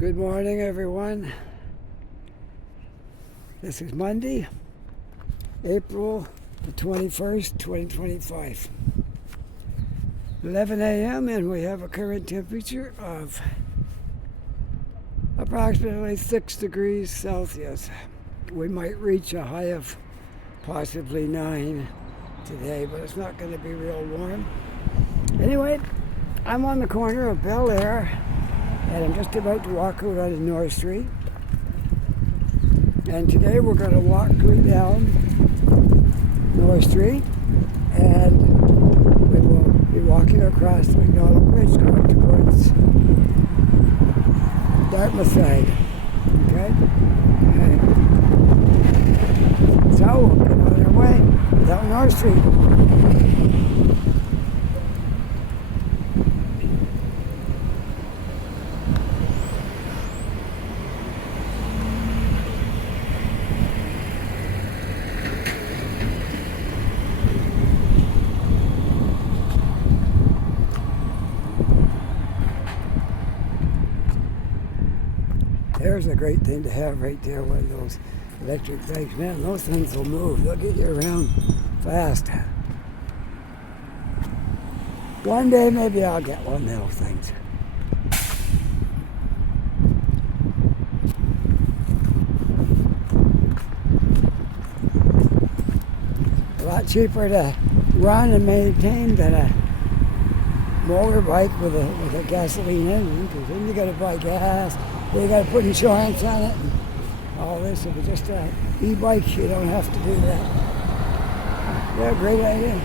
Good morning, everyone. This is Monday, April the 21st, 2025. 11 a.m. and we have a current temperature of approximately 6 degrees Celsius. We might reach a high of possibly 9 today, but it's not going to be real warm. Anyway, I'm on the corner of Bel Air and I'm just about to walk out onto North Street. And today we're going to walk down North Street and we will be walking across the Macdonald Bridge going towards Dartmouth side. Okay? So we'll get on our way down North Street. There's a great thing to have right there, one of those electric bikes. Man, those things will move. They'll get you around fast. One day maybe I'll get one of those things. A lot cheaper to run and maintain than a motorbike with a gasoline engine, because then you got to buy gas. You got to put insurance on it and all this. If it's just an e-bike, you don't have to do that. Yeah, great idea.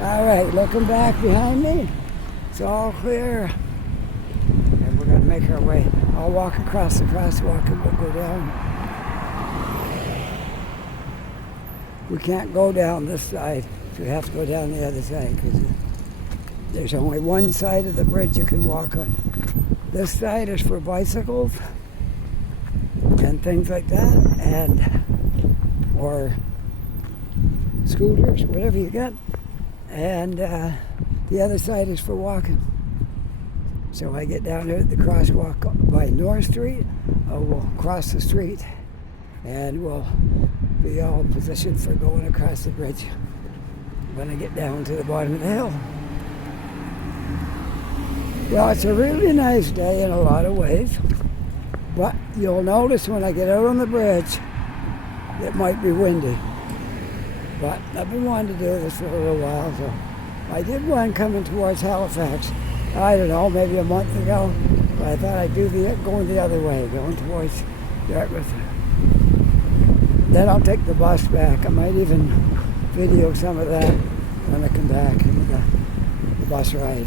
All right, looking back behind me, it's all clear. And we're going to make our way. I'll walk across the crosswalk and we'll go down. We can't go down this side, so we have to go down the other side because there's only one side of the bridge you can walk on. This side is for bicycles and things like that, and or scooters, whatever you got. And the other side is for walking. So I get down here at the crosswalk by North Street, we'll cross the street, and we'll be all positioned for going across the bridge when I get down to the bottom of the hill. Well, it's a really nice day in a lot of ways, but you'll notice when I get out on the bridge, it might be windy. But I've been wanting to do this for a little while, so I did one coming towards Halifax, I don't know, maybe a month ago, but I thought I'd do going the other way, going towards Dartmouth. Then I'll take the bus back. I might even video some of that when I come back in the bus ride.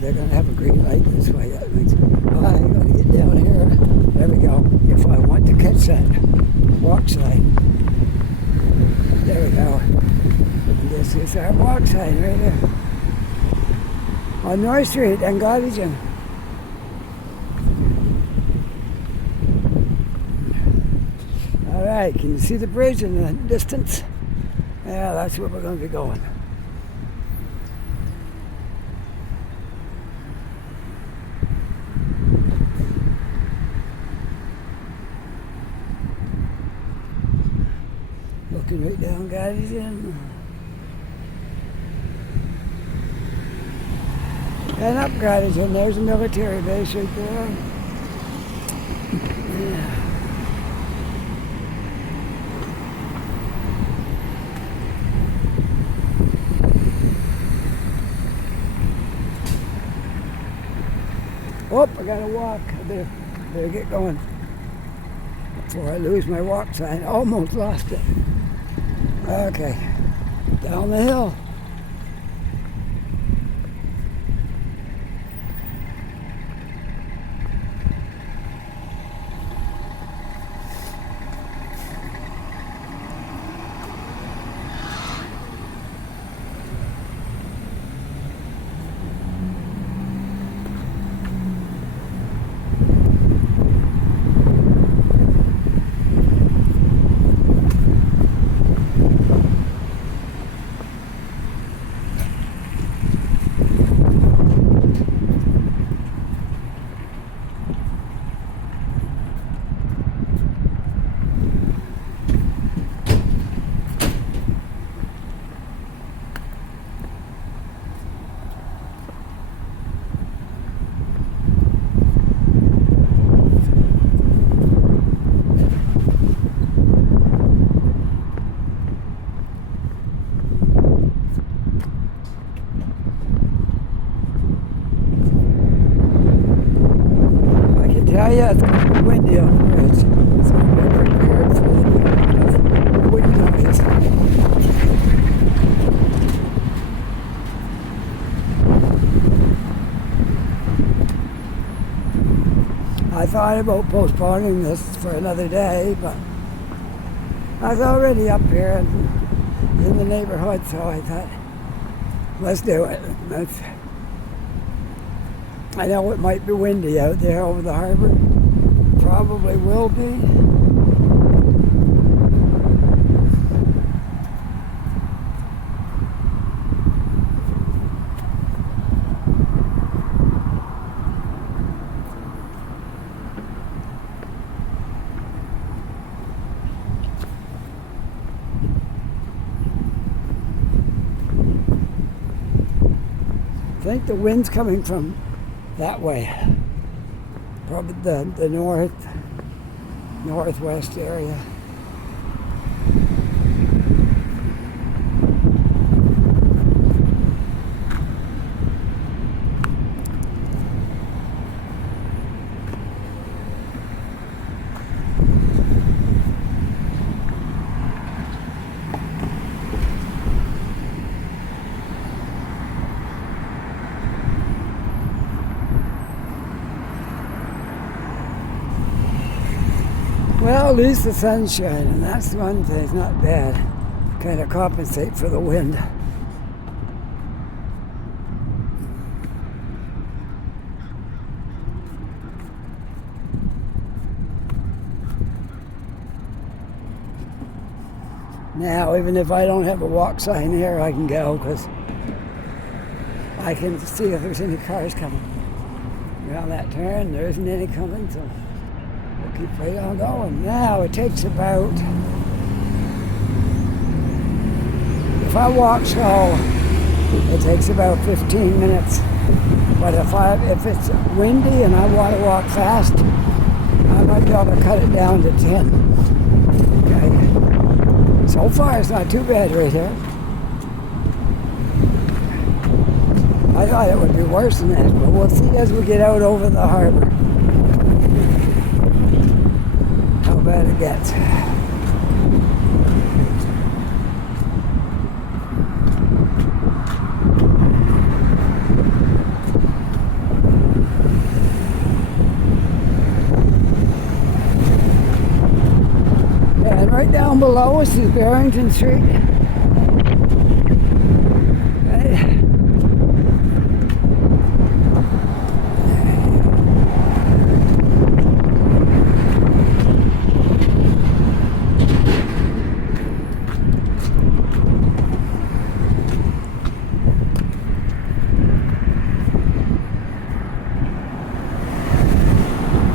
They're going to have a green light this way. That makes I'm going to get down here. There we go. If I want to catch that walk sign. There we go. And this is our walk sign right there. On North Street and Gottingen. All right, can you see the bridge in the distance? Yeah, that's where we're going to be going. Looking right down Gottingen. And up Gottingen, there's a military base right there. Yeah. Oh, I gotta walk. I better get going before I lose my walk sign. Almost lost it. Okay, down the hill. it's going to be windy on the bridge. So we're prepared for the wind noise. I thought about postponing this for another day, but I was already up here in the neighborhood, so I thought, let's do it. I know it might be windy out there over the harbor. Probably will be. I think the wind's coming from that way, probably the northwest area. Well, at least the sun's shining. That's one thing. It's not bad. Kind of compensate for the wind. Now, even if I don't have a walk sign here, I can go because I can see if there's any cars coming. Around that turn, there isn't any coming, so we'll keep right on going. Now, it takes about, if I walk slow, it takes about 15 minutes. But if it's windy and I want to walk fast, I might be able to cut it down to 10. Okay. So far, it's not too bad right here. I thought it would be worse than that, but we'll see as we get out over the harbor how bad it gets. And right down below us is Barrington Street.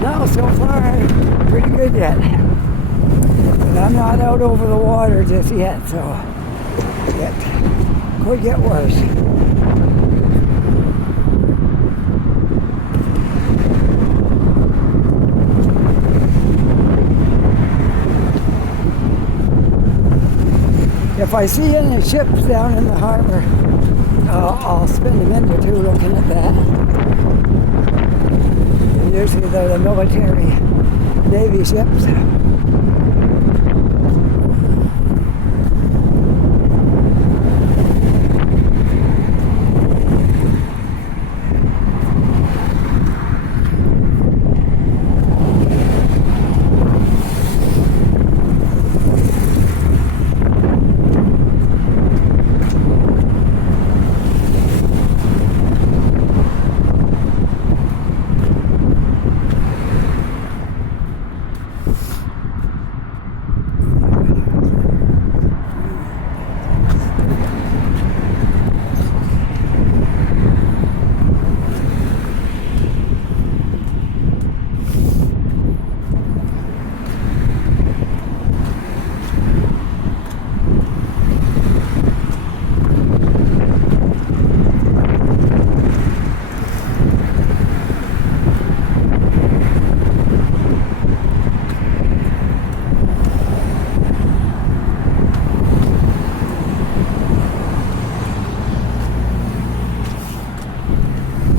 No, so far, pretty good yet. But I'm not out over the water just yet, so it could get worse. If I see any ships down in the harbor, I'll spend a minute or two looking at that. Usually they're the military Navy ships.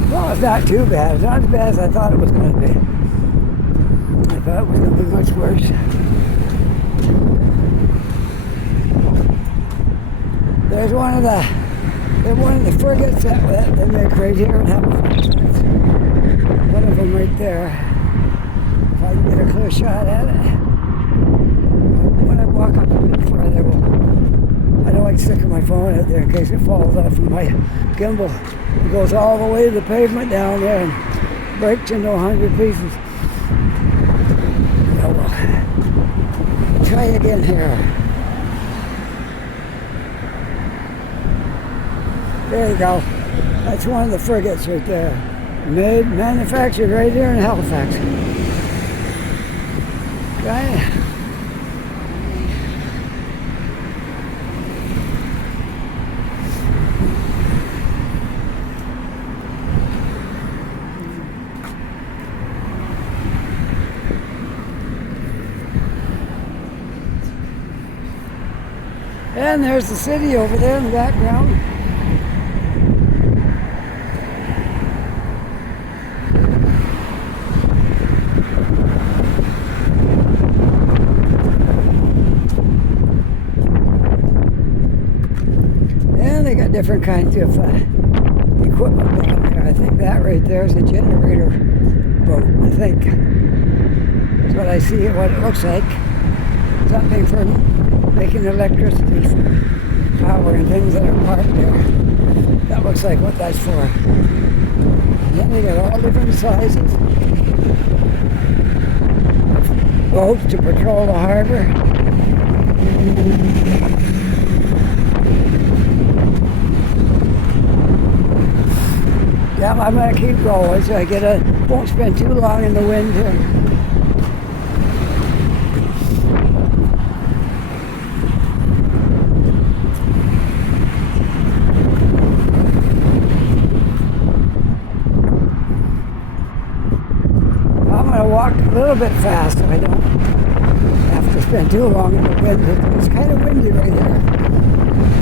Well, it's not too bad. It's not as bad as I thought it was going to be. thought it was going to be much worse. There's one of the frigates that they make right here in Halifax. One of them right there. If I can get a clear shot at it. When I walk up a bit further, I don't like sticking my phone out there in case it falls off from my gimbal. It goes all the way to the pavement down there and breaks into 100 pieces. Oh well. Try again here. There you go. That's one of the frigates right there. Manufactured right here in Halifax. Okay. And there's the city over there in the background. And they got different kinds of equipment down there. I think that right there is a generator boat, I think. That's what I see, what it looks like. Something for making electricity for powering things that are parked there. That looks like what that's for. And then they got all different sizes of boats to patrol the harbor. Yeah, I'm going to keep going so I won't spend too long in the wind here. Walk a little bit fast so I don't have to spend too long in the wind. It's kind of windy right there.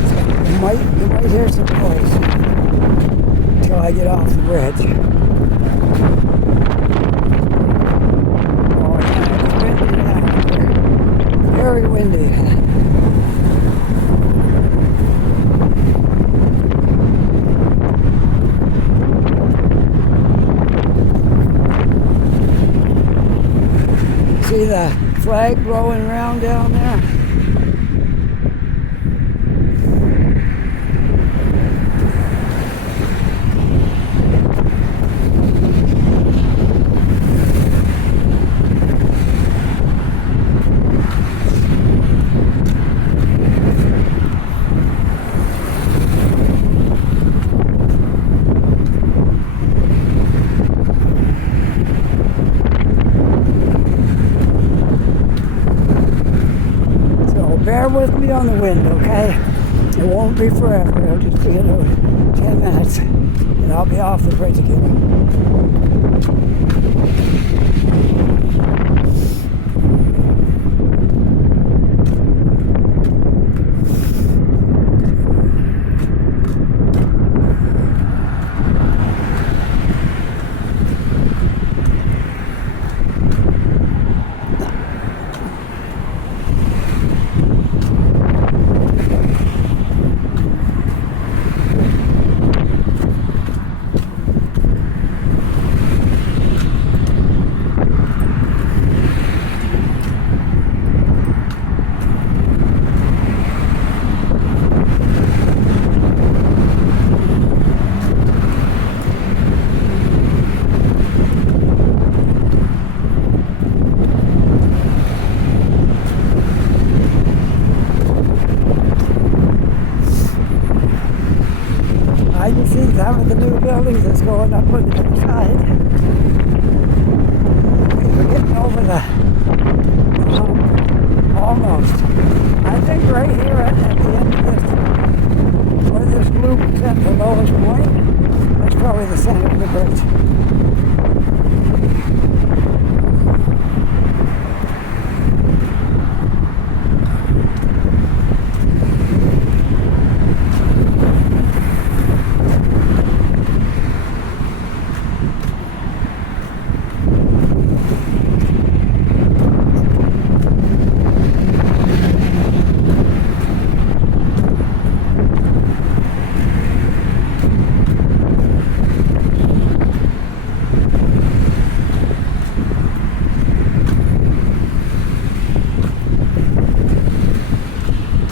So you might hear some noise until I get off the bridge. Oh yeah, it's windy now. Very windy. See the flag blowing around down there? Bear with me on the wind, okay? It won't be forever. It'll just be another 10 minutes, and I'll be off the bridge again. I can see some of the new buildings that's going up on the other side. We're getting over the hump, almost. I think right here at the end of this, where this loop is at the lowest point, that's probably the center of the bridge.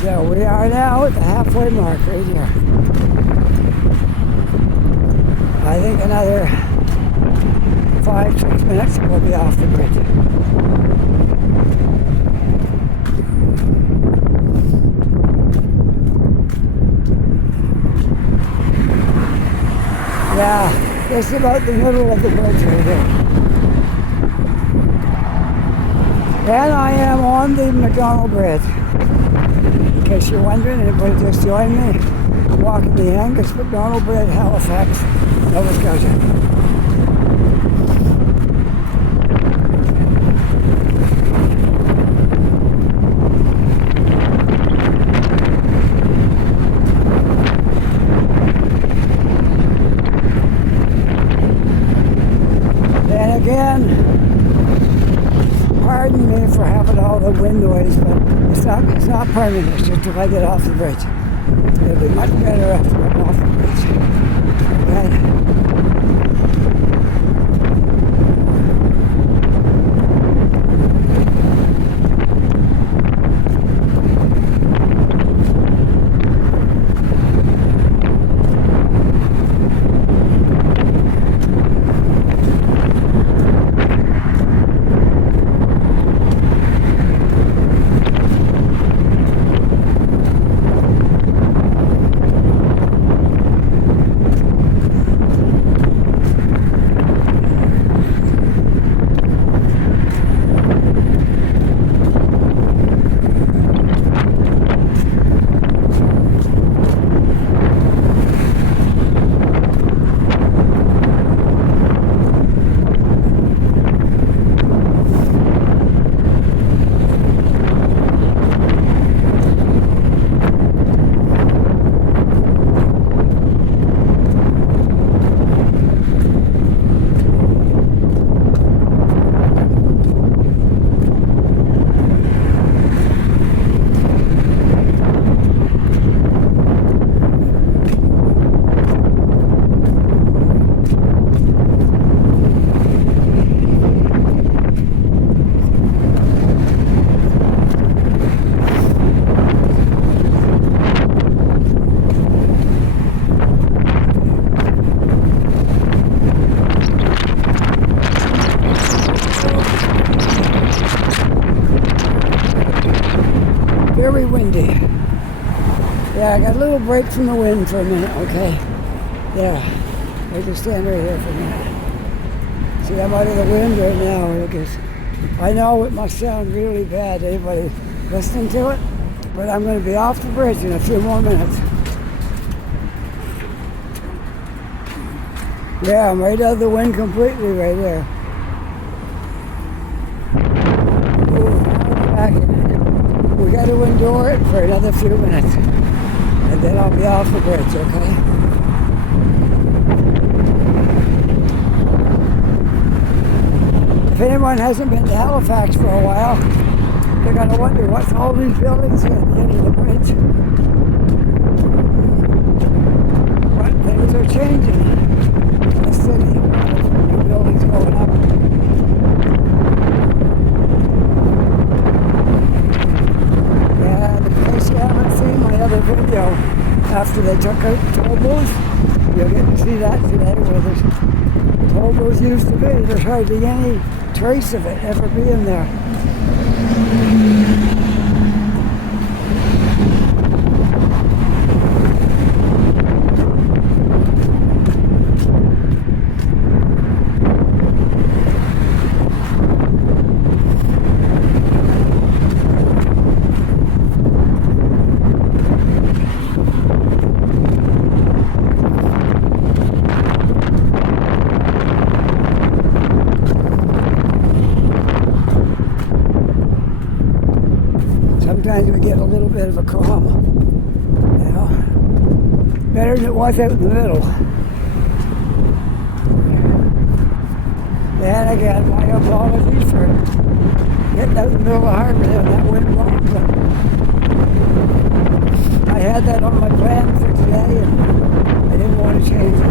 So we are now at the halfway mark right here. I think another 5-6 minutes we'll be off the bridge. Yeah, this is about the middle of the bridge right here. And I am on the Macdonald Bridge. In case you're wondering, anybody just joined me, I'm walking the Angus Macdonald Bridge, Halifax, Nova Scotia. And again, pardon me for having all the wind noise, but it's not permanent. It's just till I get off the bridge. It'll be much better after I'm off the bridge. Okay? Very windy. Yeah, I got a little break from the wind for a minute, okay? Yeah, I just stand right here for a minute. See, I'm out of the wind right now. I guess. I know it must sound really bad to anybody listening to it, but I'm going to be off the bridge in a few more minutes. Yeah, I'm right out of the wind completely right there. We got to endure it for another few minutes, and then I'll be off the bridge, okay? If anyone hasn't been to Halifax for a while, they're going to wonder what's all these buildings here at the end of the bridge. But things are changing in the city. New buildings going up. Video after they took out toll booths. You'll get to see that today where the toll booths used to be. There's hardly any trace of it ever being there. Sometimes we get a little bit of a calm, you know, better than it was out in the middle. And again, my apologies for getting out in the middle of the harbor there, that wind blowing, but I had that on my plan for today and I didn't want to change it.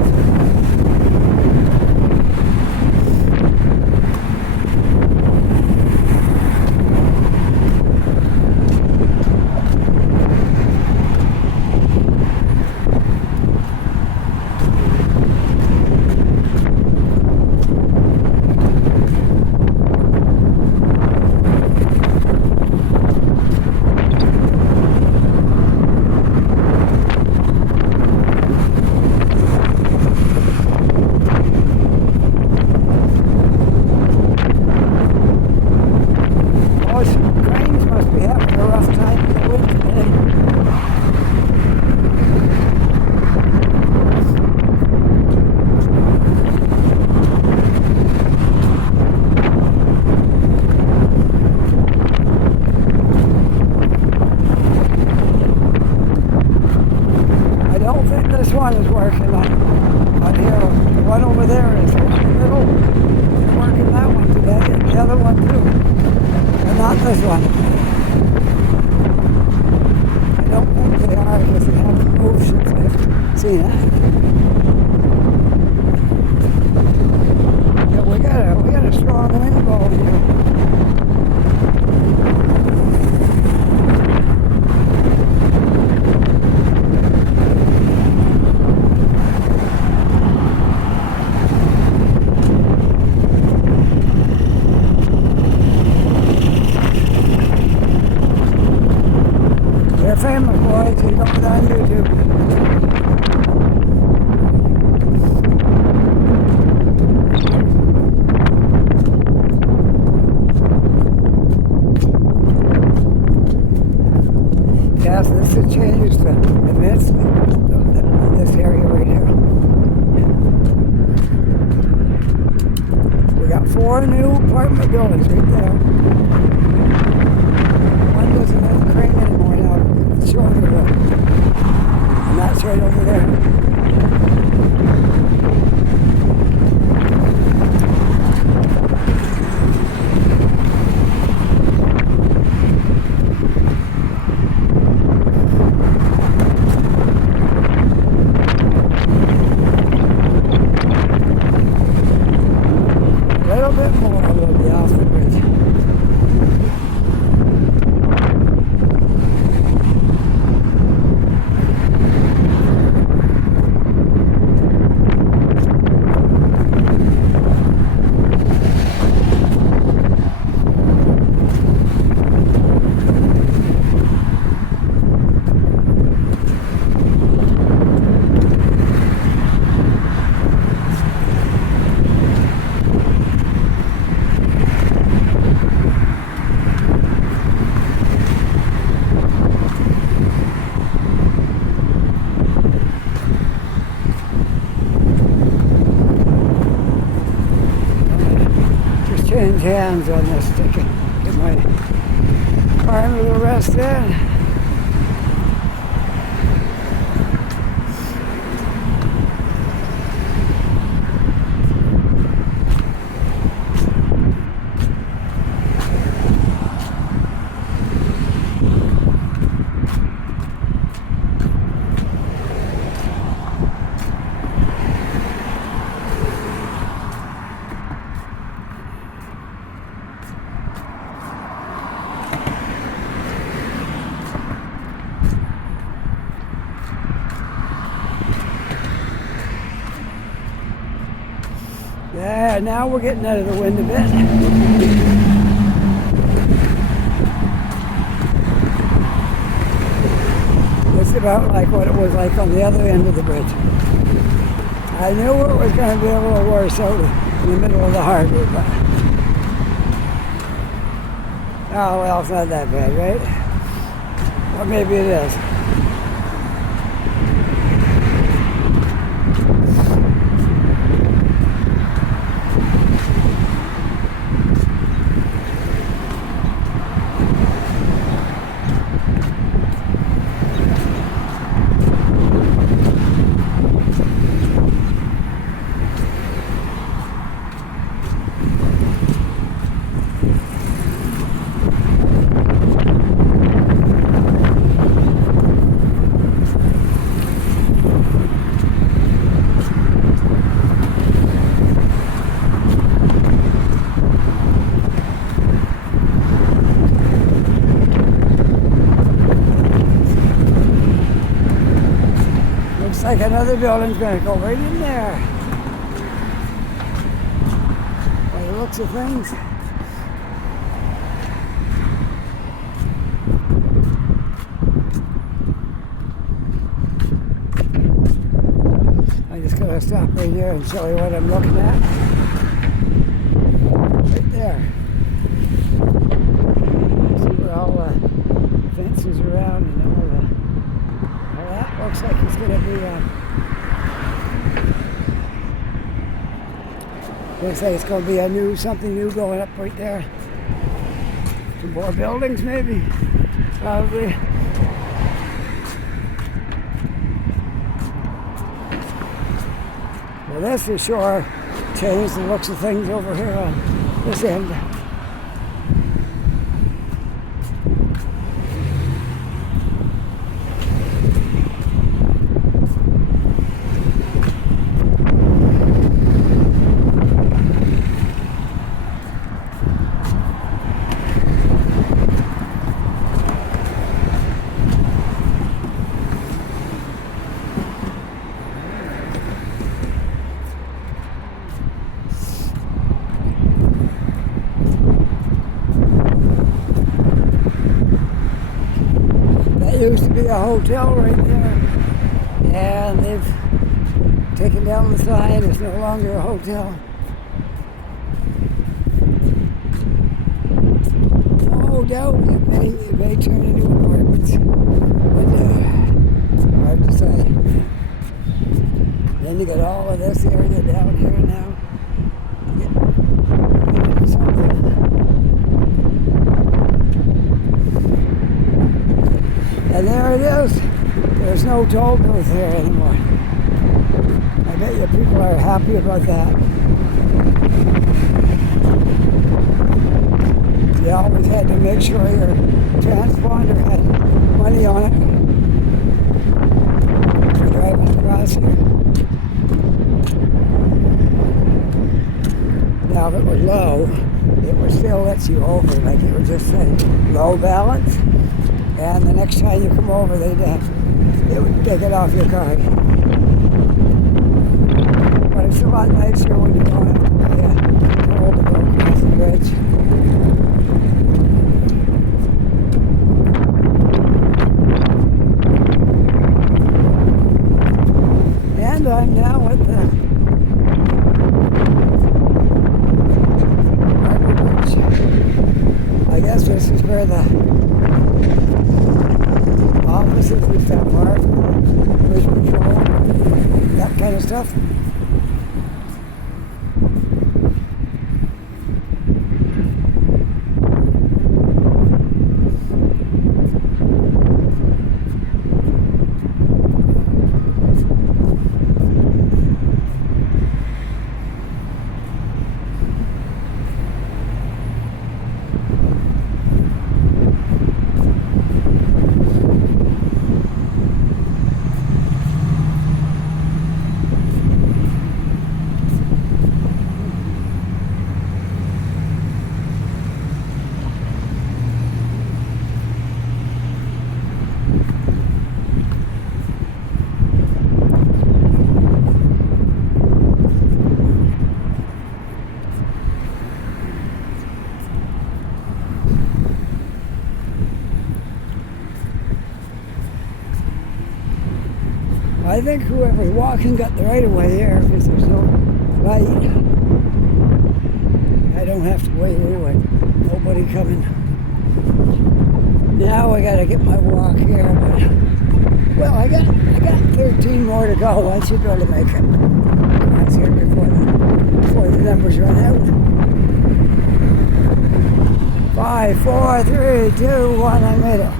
this one is working on here. The one over there is the one in the middle. They're working that one today, and the other one too. But not this one. I don't think they are because they haven't moved since I've seen it. Yeah, we got a strong wind blowing here. They're famous boys, you know it on YouTube. Yes, this has changed immensely, this area right here. We got 4 new apartment buildings right there. One doesn't have a crane anymore now, it's shorter though. And that's right over there. A little bit more, we'll be off the bridge. Change hands on this ticket. Get my car a little rest in. Yeah, now we're getting out of the wind a bit. It's about like what it was like on the other end of the bridge. I knew it was going to be a little worse out in the middle of the harbor, but oh well, it's not that bad, right? Or maybe it is. Looks like another building's going to go right in there. By the looks of things. I'm just going to stop right here and show you what I'm looking at. Right there. See where all the fences around and all the... Well, that looks like it's going to be... looks like it's going to be a new, something new going up right there. Some more buildings maybe. Probably. this is sure changed the looks of things over here on this end. Used to be a hotel right there, and they've taken down the sign. It's no longer a hotel. No doubt it may turn into apartments, but hard to say. Then you got all of this area down here now. And there it is. There's no toll booth here anymore. I bet you people are happy about that. You always had to make sure your transponder had money on it for driving across here. Now if it was low, it would still let you over, like it would just say low balance. And the next time you come over, it would take it off your card. But it's a lot nicer when you don't have to pay a toll to go across the bridge. And I'm now at the Harbor Bridge. I guess this is where the offices and stuff are, bridge patrol, that kind of stuff. I think whoever's walking got the right of way here because there's no light. I don't have to wait anyway. Nobody coming. Now I gotta get my walk here, but well, I got 13 more to go. I should be able to make it. That's here before the numbers run out. 5, 4, 3, 2, 1. I made it.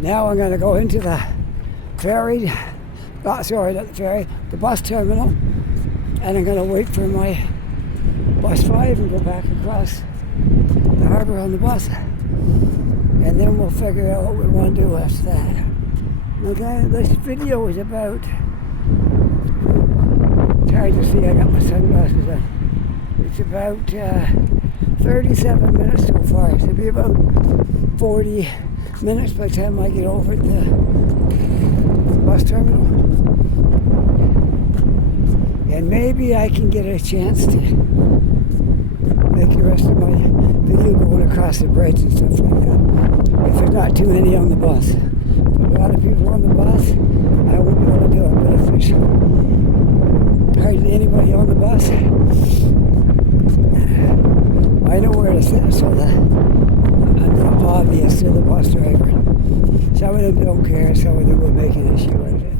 Now I'm going to go into the ferry, not the ferry, the bus terminal, and I'm going to wait for my bus 5 and go back across the harbor on the bus. And then we'll figure out what we want to do after that. Okay, this video is about, it's hard to see, I got my sunglasses on. It's about 37 minutes so far. It should be about 40 minutes by the time I get over at the bus terminal. And maybe I can get a chance to make the rest of my video going across the bridge and stuff like that. If there's not too many on the bus. If there's a lot of people on the bus, I won't be able to do it. But if there's hardly anybody on the bus, I know where to sit so that I'm not obvious to the bus driver. Some of them don't care, some of them will make an issue out of it.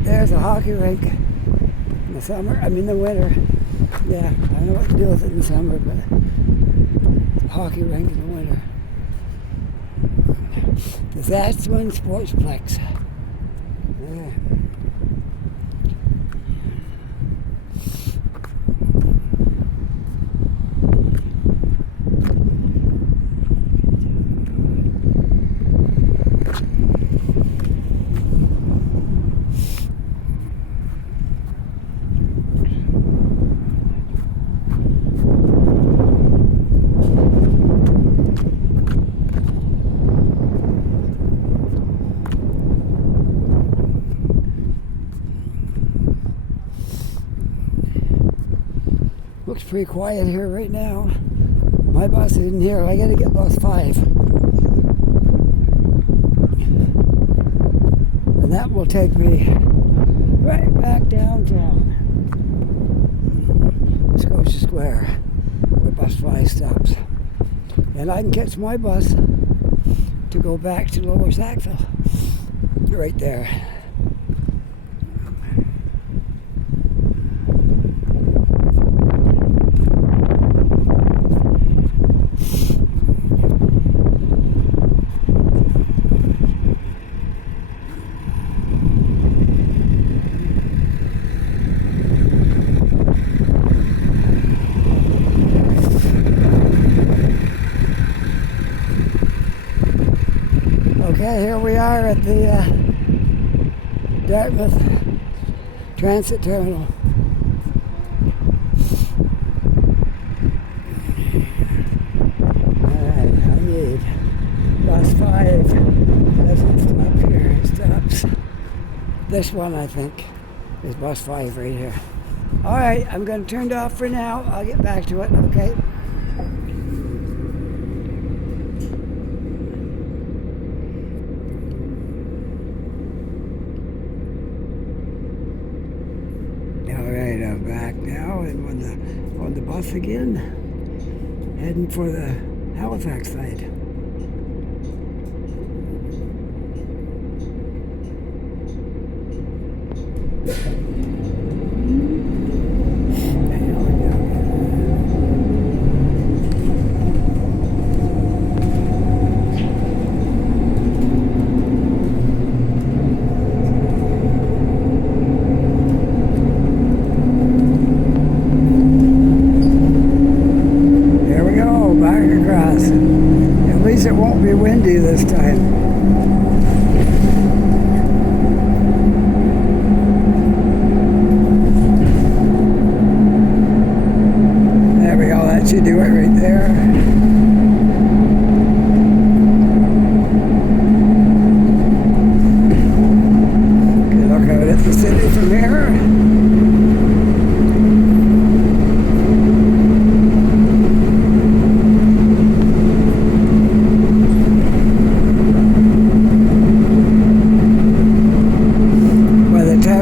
Right there's a hockey rink in the summer, the winter. Yeah, I don't know what to do with it in the summer, but hockey rink in the winter. The Saskatchewan Sportsplex. Yeah. Looks pretty quiet here right now. My bus isn't here. I gotta get bus 5. And that will take me right back downtown. Scotia Square, where bus 5 stops. And I can catch my bus to go back to Lower Sackville. Right there. Okay, here we are at the Dartmouth Transit Terminal. Alright, I need bus 5. Doesn't stop here, it stops. This one, I think, is bus 5 right here. Alright, I'm going to turn it off for now. I'll get back to it, okay? Alright, I'm back now and on the bus again, heading for the Halifax side. At least it won't be windy this time. There we go, that should do it right there. Good look out at the city from here.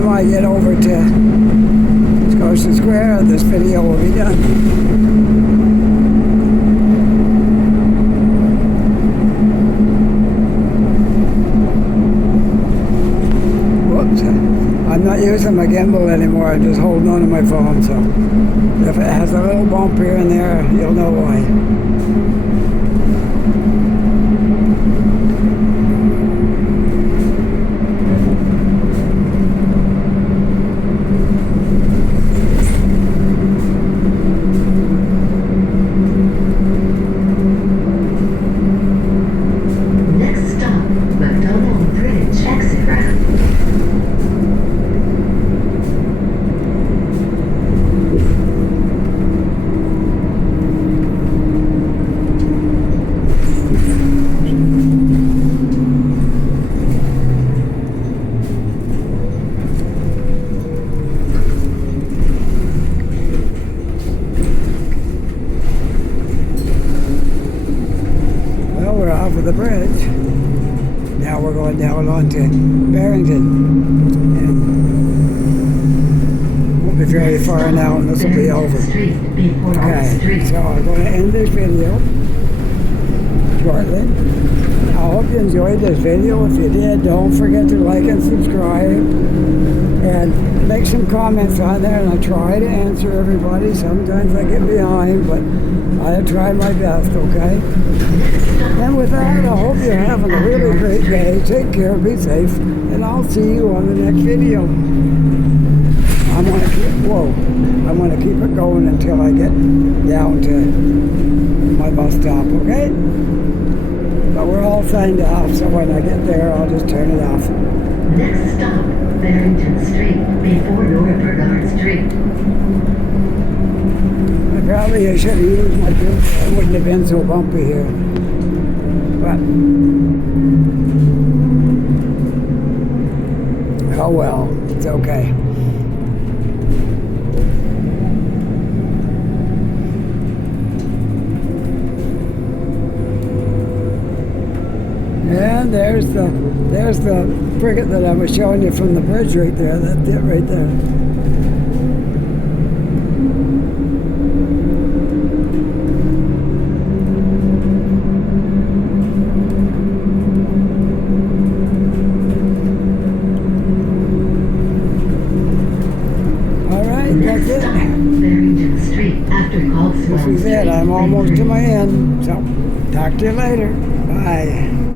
I get over to Scotia Square, this video will be done. Whoops. I'm not using my gimbal anymore, I'm just holding on to my phone, so if it has a little bump here and there, you'll know why. Over the bridge. Now we're going down onto Barrington, and won't be very far now, and this will be over. Okay, so I'm going to end this video. shortly. I hope you enjoyed this video. If you did, don't forget to like and subscribe. And make some comments on there, and I try to answer everybody. Sometimes I get behind, but I try my best, okay? And with that, I hope you're having a really great day. Take care, be safe, and I'll see you on the next video. I'm going to keep it going until I get down to my bus stop, okay? But we're all signed off, so when I get there, I'll just turn it off. Next stop, Barrington Street, before North Bernard Street. Probably I should have used my drink. It wouldn't have been so bumpy here. But, oh well, it's okay. And there's the frigate that I was showing you from the bridge right there. That's it right there. That's it. Barrington Street after Cogswell This is it. I'm almost to my end. So, talk to you later. Bye.